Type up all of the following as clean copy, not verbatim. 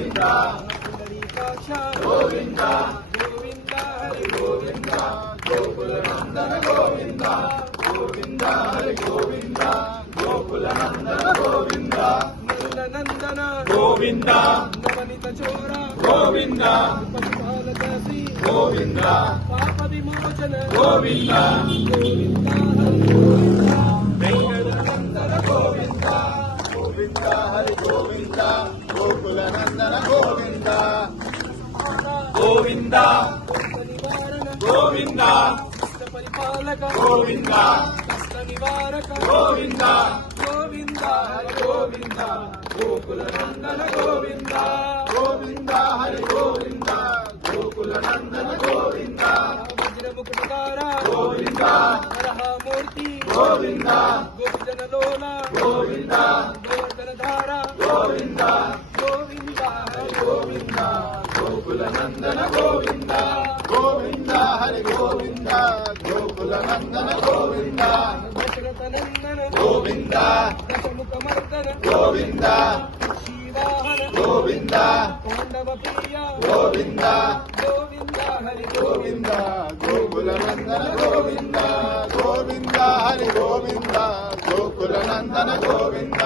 గోవింద పుండరీకాక్ష గోవింద గోవింద హరి గోవింద గోకుల నందన గోవింద గోవింద హరి గోవింద గోకుల నందన గోవింద నీల నందన గోవింద నవనిత చోర గోవింద పశుపాలక శ్రీ గోవింద పాప విమోచన గోవింద గోవింద హరి గోవింద గోకుల నందన గోవింద గోవింద గోవింద పరిపాలక గోవింద కష్ట నివారక గోవింద గోవింద హరి గోవింద గోకుల నందన గోవింద గోవింద హరి గోవింద గోకుల నందన గోవింద వజ్రముకుటార గోవింద వరహమూర్తి గోవింద గోపిజనలోల గోవింద గోవర్ధనధార గోవింద గోవింద హరి గోవింద గోకుల నందన గోవింద గోవింద హరి గోవింద గోకుల నందన గోవింద దశరథ నందన గోవింద దశముఖ మర్దన గోవింద శివాహన గోవింద పాండవ ప్రియ గోవింద గోవింద హరి గోవింద గోకుల నందన గోవింద గోవింద హరి గోవింద గోకుల నందన గోవింద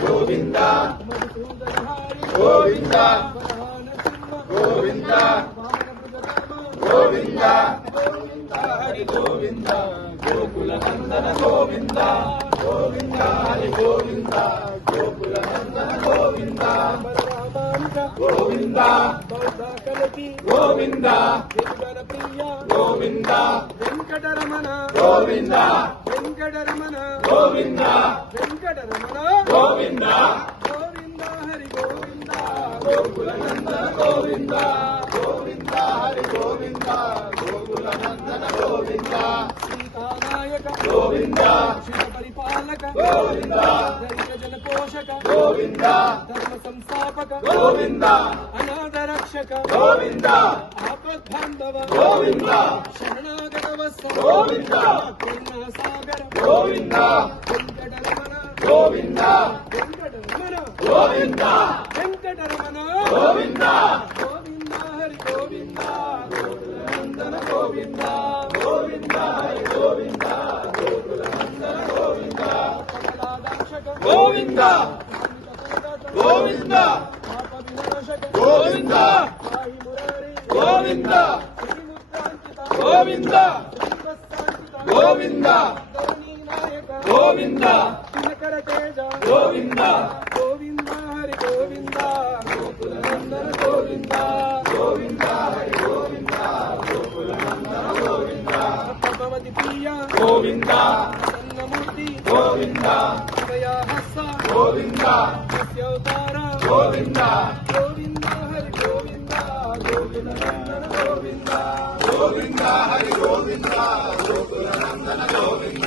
గోవింద గోవింద గోవింద గోవింద గోవింద హరి గోవింద గోకుల నందన గోవింద గోవింద హరి గోవింద గోకుల నందన గోవింద గోవింద కలకి గోవింద ప్రియ గోవింద వెంకటరమణ గోవింద వెంకటరమణ గోవింద వెంకటరమణ గోవింద గోవింద హరి గోవింద గోకుల నందన గోవింద గోవింద హరి గోవింద గోకుల నందన గోవింద సీతానాయక గోవింద శివ పరిపాలక గోవింద దరిద్ర జన పోషక గోవింద ధర్మ సంస్థాపక గోవింద అనాథ రక్షక గోవింద ఆపద్బాంధవ గోవింద శరణాగత వత్స గోవింద కరుణాసాగర గోవింద వెంకటరమణ గోవింద వెంకటరమణ గోవింద వెంకటరమణ గోవింద గోవింద హరి గోవింద గోకుల నందన గోవింద గోవింద హరి గోవింద గోకుల నందన గోవింద కమలాదాక్షక గోవింద గోవింద పాప వినాశక గోవింద సాయి మురారి గోవింద శ్రీముద్రాంకిత గోవింద శ్రీవత్సాంకిత గోవింద ధరణీ నాయక గోవింద దినకర తేజ గోవింద గోవింద హరి గోవింద గోకుల నందన గోవింద గోవింద హరి గోవింద గోకుల నందన గోవింద పద్మావతి ప్రియ గోవింద సన్నమూర్తి గోవింద హృదయహస్త గోవింద సత్యవతార గోవింద గోవింద హరి గోవింద గోకుల నందన గోవింద గోవింద హరి గోవింద గోకుల నందన గోవింద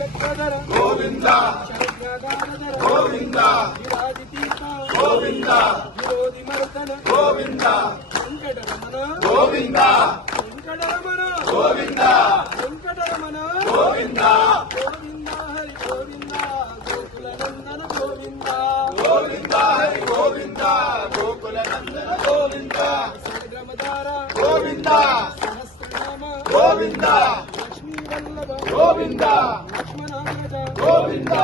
చక్రధర గోవింద శరజ్ఞాగానధర గోవింద విరాజితీత గోవింద విరోధి మర్దన గోవింద వెంకటరమణ గోవింద వెంకటరమణ గోవింద వెంకటరమణ గోవింద గోవింద హరి గోవింద గోకుల నందన గోవింద గోవింద హరి గోవింద గోకుల నందన గోవింద సర్గమధార గోవింద సహస్రనామ గోవింద లక్ష్మీ వల్లభ గోవింద లక్ష్మణాగ్రజ గోవింద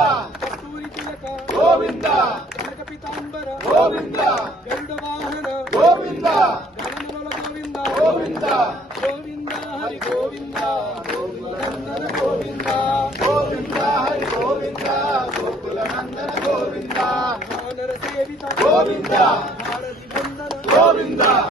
కస్తూరి తిలక గోవింద కనక పితాంబర గోవింద గరుడ వాహన గోవింద గణముల గోవింద గోవింద గోవింద హరి గోవింద గోకుల నందన గోవింద గోవింద హరి గోవింద గోకుల నందన గోవింద వానర సేవిత గోవింద భారతి వందన గోవింద